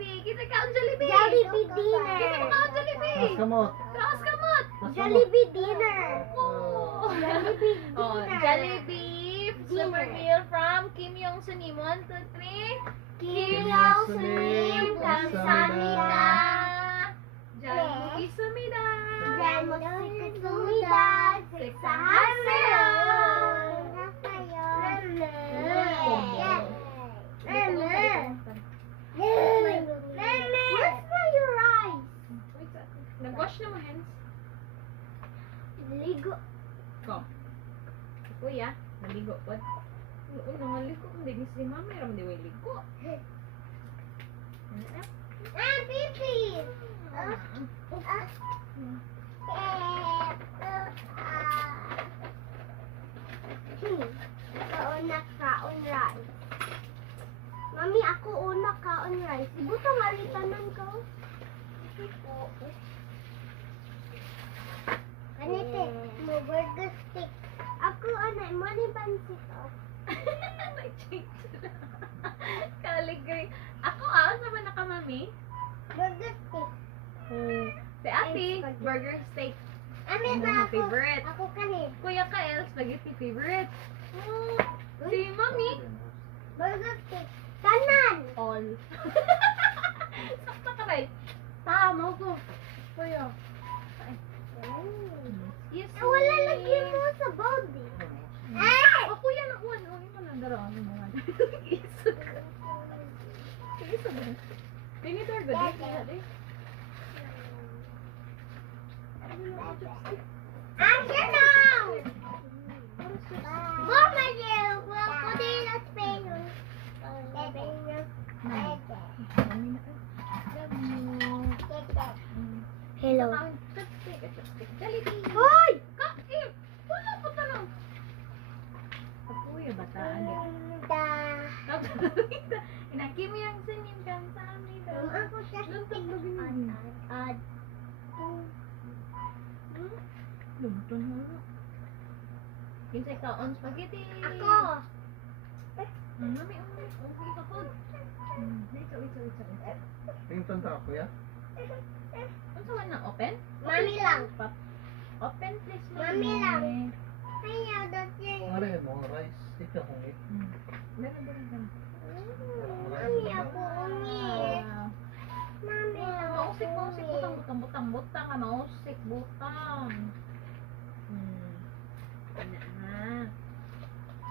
Jollibee. Kita ka ang Jollibee. Jollibee dinner. Kita ka ang Jollibee. Mas kamot. Kaos kamot. Jollibee dinner. Oh. Jollibee Oh, dinner. Jollibee super meal from Kim Yong Sunim. 1, 2, 3. Kim Yong Sunim. 감사합니다. 잘 먹겠습니다. 잘 먹겠습니다. 식사하세요. Where's my rice? Nag-wash na mo hands. Ligo. Ko. Kuya, naligo po. Oo, nangaligo. Hindi si mama. Meron di way ligo. Pipi. Kaon rice. Mami, ako una kaon rice. Ibutang alitanan ko. Kanite, mo burger stick. Ako, mo ni pansit. May change sila. Kaligay. Ako, sa man ka, mami? Burger stick. Si ate, burger steak. Ano Ano ba ang ako? favorite? Ako kanit. Kuya Kael, spaghetti favorite. Si mami, Burger stick. Kanan. all. Sakta ka ba? Tama ko. Kuya. Yes. Wala lagi mo sa body. Ay! Oh, kuya na uwan. Oh, ito na daro. Ano mo nga? Isog. Isog. Tinitor ko. Action now! Mama, you will put in a spoon. Hello. Hoy! Kakip! Wala po tanong. Kuya, bataan. Inaki mo yung sinim kang sa amin. Ako kasi ad. Lumpton mo. Kinsay ka on spaghetti. Ako. Mami, okay ka po. Wait. Tington ta ako ya. Ano sa na open? Mami lang. Open please. Mami lang. Ayaw, that's yun. Mare mo rice. Ikaw kung it. Meron. Mami, ako ungit. Mami, Mausik, butang ka, mausik, butang. Na.